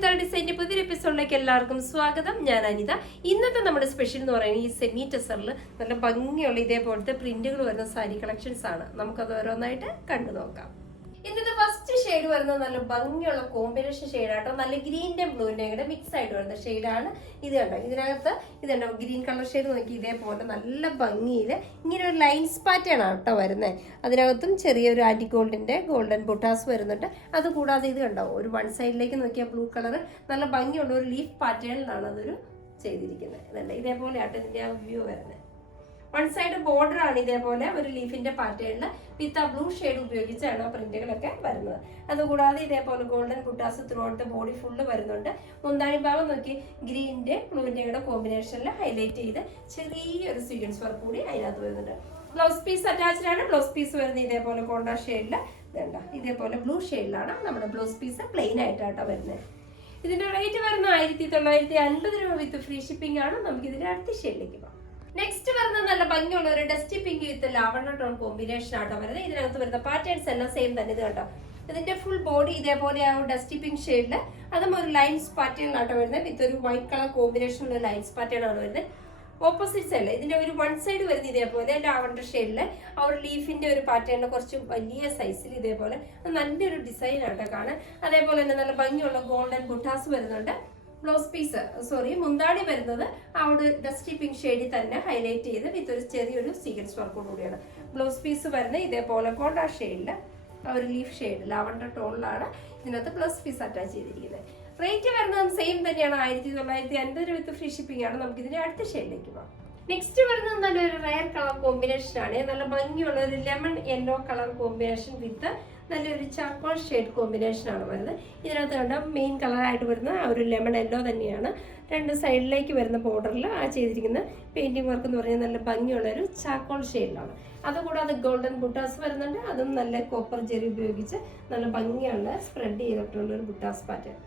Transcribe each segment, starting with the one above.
വിത്ത് ഡിസൈൻ്റെ പുതിയൊരു എപ്പിസോഡിലേക്ക് എല്ലാവർക്കും സ്വാഗതം. ഞാൻ അനിത. ഇന്നത്തെ നമ്മുടെ സ്പെഷ്യൽ എന്ന് പറയുന്നത് ഈ സെമി ടെസറിൽ നല്ല ഭംഗിയുള്ള ഇതേപോലത്തെ പ്രിന്റുകൾ വരുന്ന സാരി കളക്ഷൻസ് ആണ്. നമുക്കത് ഓരോന്നായിട്ട് കണ്ടു നോക്കാം. ഇന്നത്തെ ഫസ്റ്റ് ഷെയ്ഡ് വരുന്നത് നല്ല ഭംഗിയുള്ള കോമ്പിനേഷൻ ഷെയ്ഡാട്ടോ. നല്ല ഗ്രീൻ്റെ ബ്ലൂവിൻ്റെ കൂടെ മിക്സ് ആയിട്ട് വരുന്ന ഷെയ്ഡാണ്. ഇത് കണ്ടോ, ഇതിനകത്ത് ഇതുണ്ടോ ഗ്രീൻ കളർ ഷെയ്ഡ് നോക്കി ഇതേപോലെ നല്ല ഭംഗിയിൽ ഇങ്ങനെ ഒരു ലൈൻസ് പാറ്റേൺ ആണ് കേട്ടോ വരുന്നത്. അതിനകത്തും ചെറിയൊരു ആൻറ്റി ഗോൾഡൻ ബുട്ടാസ് വരുന്നുണ്ട്. അതുകൂടാതെ ഇത് കണ്ടോ, ഒരു വൺ സൈഡിലേക്ക് നോക്കിയാൽ ബ്ലൂ കളർ നല്ല ഭംഗിയുള്ള ഒരു ലീഫ് പാറ്റേണിലാണ് അതൊരു ചെയ്തിരിക്കുന്നത്. ഇതല്ലേ ഇതേപോലെ ആട്ടോ ഇതിൻ്റെ ആ വ്യൂ വരുന്നത്. വൺ സൈഡ് ബോർഡർ ആണ് ഇതേപോലെ ഒരു ലീഫിന്റെ പാറ്റേണിൽ വിത്ത് ആ ബ്ലൂ ഷെയ്ഡ് ഉപയോഗിച്ചാണ് ആ പ്രിന്റുകളൊക്കെ വരുന്നത്. അതുകൂടാതെ ഇതേപോലെ golden buttas through out the body full വരുന്നുണ്ട്. മുന്താണി ഭാഗം നോക്കി ഗ്രീനിന്റെ ബ്ലൂവിന്റെ കൂടെ കോമ്പിനേഷനിൽ ഹൈലൈറ്റ് ചെയ്ത് ചെറിയൊരു സീക്വൻസ് വർക്ക് കൂടി അതിനകത്ത് വരുന്നുണ്ട്. ബ്ലൗസ് പീസ് അറ്റാച്ച്ഡ് ആണ്. ബ്ലൗസ് പീസ് വരുന്നത് ഇതേപോലെ കോണ്ട ഷെയ്ഡിൽ വേണ്ട ഇതേപോലെ ബ്ലൂ ഷെയ്ഡിലാണ് നമ്മുടെ ബ്ലൗസ് പീസ് പ്ലെയിൻ ആയിട്ടാണ് വരുന്നത്. ഇതിന്റെ റേറ്റ് വരുന്ന 1950 രൂപ വിത്ത് ഫ്രീ ഷിപ്പിംഗ് ആണ്. നമുക്ക് ഇതിന്റെ അടുത്ത ഷെയ്ഡിലേക്ക് പോകാം. നെക്സ്റ്റ് വരുന്നത് നല്ല ഭംഗിയുള്ള ഒരു ഡസ്റ്റി പിങ്ക് വിത്ത് ലാവണ്ടർ ടോൺ കോമ്പിനേഷൻ ആട്ടോ വരുന്നത്. ഇതിനകത്ത് വരുന്ന പാറ്റേൺസ് എല്ലാം സെയിം തന്നെ. ഇത് കണ്ടോ, ഇതിന്റെ ഫുൾ ബോഡി ഇതേപോലെ ആ ഡസ്റ്റി പിങ്ക് ഷെയ്ഡിൽ അതും ഒരു ലൈൻസ് പാറ്റേണിലാട്ടോ വരുന്നത്. വിത്ത് ഒരു വൈറ്റ് കളർ കോമ്പിനേഷനുള്ള ലൈൻസ് പാറ്റേൺ ആണ് വരുന്നത്. ഓപ്പോസിറ്റ് സൈഡിൽ ഇതിന്റെ ഒരു വൺ സൈഡ് വരുന്നത് ഇതേപോലെ ലാവണ്ടർ ഷെയ്ഡിൽ ആ ഒരു ലീഫിന്റെ ഒരു പാറ്റേണിൽ കുറച്ച് വലിയ സൈസിൽ ഇതേപോലെ നല്ലൊരു ഡിസൈൻ ആട്ടോ കാണാൻ. അതേപോലെ തന്നെ നല്ല ഭംഗിയുള്ള ഗോൾഡൻ ബുട്ടാസ് വരുന്നുണ്ട്. ബ്ലൗസ് പീസ് മുന്താണി വരുന്നത് ആ ഒരു ഡസ്റ്റി പിങ്ക് ഷെയ്ഡിൽ തന്നെ ഹൈലൈറ്റ് ചെയ്ത് വിത്ത് ഒരു ചെറിയൊരു സീക്വൻസ് വർക്കോട് കൂടിയാണ്. ബ്ലൗസ് പീസ് വരുന്നത് ഇതേപോലെ കോണ്ട ഷെയ്ഡിൽ ആ ഒരു ലീഫ് ഷെയ്ഡ് ലാവണ്ടർ ടോണിലാണ് ഇതിനകത്ത് ബ്ലൗസ് പീസ് അറ്റാച്ച് ചെയ്തിരിക്കുന്നത്. റേറ്റ് വരുന്നത് സെയിം തന്നെയാണ്. 1950 രൂപ വിത്ത് ഫ്രീ ഷിപ്പിംഗ് ആണ്. നമുക്ക് ഇതിന്റെ അടുത്ത ഷെയ്ഡിലേക്ക് പോകാം. നെക്സ്റ്റ് വരുന്നത് നല്ലൊരു റയർ കളർ കോമ്പിനേഷൻ ആണ്. നല്ല ഭംഗിയുള്ള ഒരു lemon yellow colour combination with നല്ലൊരു ചാക്കോൾ ഷെയ്ഡ് കോമ്പിനേഷൻ ആണ് വരുന്നത്. ഇതിനകത്ത് കണ്ട മെയിൻ കളറായിട്ട് വരുന്ന ആ ഒരു ലെമൺ യെല്ലോ തന്നെയാണ്. രണ്ട് സൈഡിലേക്ക് വരുന്ന ബോർഡറിൽ ആ ചെയ്തിരിക്കുന്ന പെയിന്റിംഗ് വർക്ക് എന്ന് പറയുന്നത് നല്ല ഭംഗിയുള്ള ഒരു ചാക്കോൾ ഷെയ്ഡിലാണ്. അതുകൂടാതെ ഗോൾഡൻ ബുട്ടാസ് വരുന്നുണ്ട്. അതും നല്ല കോപ്പർ ജെറി ഉപയോഗിച്ച് നല്ല ഭംഗിയുള്ള സ്പ്രെഡ് ചെയ്തിട്ടുള്ള ഒരു ബുട്ടാസ് പാറ്റേൺ.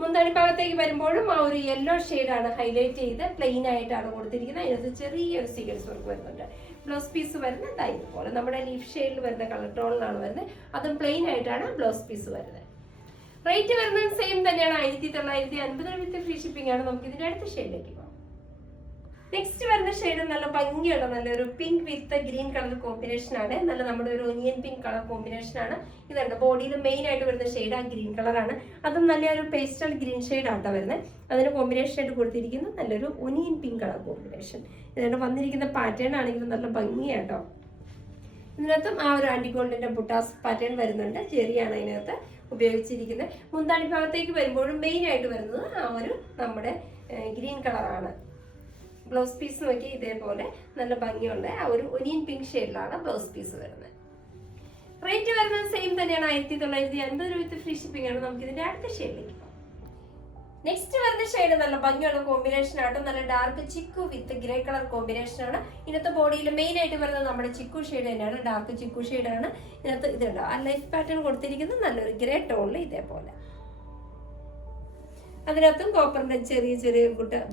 മുന്താണി ഭാഗത്തേക്ക് വരുമ്പോഴും ആ ഒരു യെല്ലോ ഷെയ്ഡാണ് ഹൈലൈറ്റ് ചെയ്ത് പ്ലെയിൻ ആയിട്ടാണ് കൊടുത്തിരിക്കുന്നത്. അതിനകത്ത് ചെറിയൊരു സീക്വൻസ് വർക്ക് വരുന്നുണ്ട്. ബ്ലൗസ് പീസ് വരുന്നത് ഇതുപോലെ നമ്മുടെ ലീഫ് ഷെയ്ഡിൽ വരുന്ന കളർ ടോണിലാണ് വരുന്നത്. അതും പ്ലെയിൻ ആയിട്ടാണ് ബ്ലൗസ് പീസ് വരുന്നത്. റേറ്റ് വരുന്നത് സെയിം തന്നെയാണ്. 1950 വിത്ത് ഫ്രീ ഷിപ്പിംഗ് ആണ്. നമുക്ക് ഇതിന്റെ അടുത്ത ഷെയ്ഡിലേക്ക് പോകാം. നെക്സ്റ്റ് വരുന്ന ഷെയ്ഡ് നല്ല ഭംഗിയുള്ള നല്ലൊരു പിങ്ക് വിത്ത് ഗ്രീൻ കളർ കോമ്പിനേഷൻ ആണ്. നല്ല നമ്മുടെ ഒരു ഒനിയൻ പിങ്ക് കളർ കോമ്പിനേഷൻ ആണ്. ഇതുണ്ട് ബോഡിയിൽ മെയിൻ ആയിട്ട് വരുന്ന ഷെയ്ഡ് ആ ഗ്രീൻ കളറാണ്. അതും നല്ലൊരു പേസ്റ്റൽ ഗ്രീൻ ഷെയ്ഡ് ആട്ടോ വരുന്നത്. അതിന് കോമ്പിനേഷൻ ആയിട്ട് കൊടുത്തിരിക്കുന്നത് നല്ലൊരു ഒനിയൻ പിങ്ക് കളർ കോമ്പിനേഷൻ. ഇതിനകത്ത് വന്നിരിക്കുന്ന പാറ്റേൺ ആണെങ്കിലും നല്ല ഭംഗിയാട്ടോ. ഇതിനകത്തും ആ ഒരു ആൻറ്റി ഗോൾഡിന്റെ ബുട്ടാസ് പാറ്റേൺ വരുന്നുണ്ട്. ചെറിയാണ് അതിനകത്ത് ഉപയോഗിച്ചിരിക്കുന്നത്. മുന്താണി ഭാഗത്തേക്ക് വരുമ്പോഴും മെയിൻ ആയിട്ട് വരുന്നത് ആ ഒരു നമ്മുടെ ഗ്രീൻ കളറാണ്. ബ്ലൗസ് പീസ് നോക്കി ഇതേപോലെ നല്ല ഭംഗിയുള്ള ആ ഒരു ഒനിയൻ പിങ്ക് ഷെയ്ഡിലാണ് ബ്ലൗസ് പീസ് വരുന്നത്. റേറ്റ് വരുന്നത് സെയിം തന്നെയാണ്. 1950 രൂപ വിത്ത് ഫ്രീ ഷിപ്പിംഗ് ആണ്. നമുക്ക് ഇതിന്റെ അടുത്ത ഷെയ്ഡിലേക്ക് പോകാം. നെക്സ്റ്റ് വരുന്ന ഷെയ്ഡ് നല്ല ഭംഗിയുള്ള കോമ്പിനേഷൻ ആട്ടോ. നല്ല dark chikoo with grey colour combination ആണ്. ഇതിനകത്ത് ബോഡിയിൽ മെയിൻ ആയിട്ട് വരുന്നത് നമ്മുടെ ചിക്കു ഷെയ്ഡ് തന്നെയാണ്. ഡാർക്ക് ചിക്കു ഷെയ്ഡ് ആണ്. ഇതിനകത്ത് ഇതുണ്ട് ആ ലൈഫ് പാറ്റേൺ കൊടുത്തിരിക്കുന്നത് നല്ലൊരു ഗ്രേ ടോണിൽ ഇതേപോലെ. അതിനകത്തും കോപ്പറിന്റെ ചെറിയ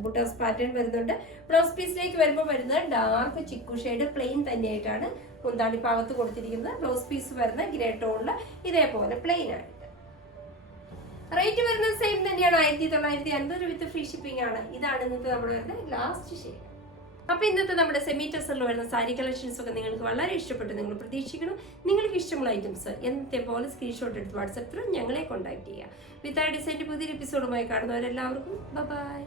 ബുട്ടാസ് പാറ്റേൺ വരുന്നുണ്ട്. ബ്ലൗസ് പീസിലേക്ക് വരുമ്പോൾ വരുന്നത് ഡാർക്ക് ചിക്കു ഷെയ്ഡ് പ്ലെയിൻ തന്നെയായിട്ടാണ് മുന്താണി ഭാഗത്ത് കൊടുത്തിരിക്കുന്നത്. ബ്ലൗസ് പീസ് വരുന്ന ഗ്രേ ടോണിൽ ഇതേപോലെ പ്ലെയിൻ ആയിട്ട്. റേറ്റ് വരുന്നത് സെയിം തന്നെയാണ്. 1950 രൂപ വിത്ത് ഫ്രീ ഷിപ്പിംഗ് ആണ്. ഇതാണ് ഇന്നത്തെ നമ്മുടെ വരുന്ന ലാസ്റ്റ് ഷെയ്ഡ്. അപ്പൊ ഇന്നത്തെ നമ്മുടെ സെമി ടെസറിൽ വരുന്ന സാരി കളക്ഷൻസ് ഒക്കെ നിങ്ങൾക്ക് വളരെ ഇഷ്ടപ്പെട്ടു നിങ്ങൾ പ്രതീക്ഷിക്കണം. നിങ്ങൾക്ക് ഇഷ്ടമുള്ള ഐറ്റംസ് എന്നത്തെ പോലെ സ്ക്രീൻഷോട്ട് എടുത്ത് വാട്സാപ്പ് ത്രൂ ഞങ്ങളെ കോൺടാക്ട് ചെയ്യുക. വിത്ത് ഡിസൈൻ്റെ പുതിയൊരു എപ്പിസോഡുമായി കാണുന്നവരെല്ലാവർക്കും ബൈ.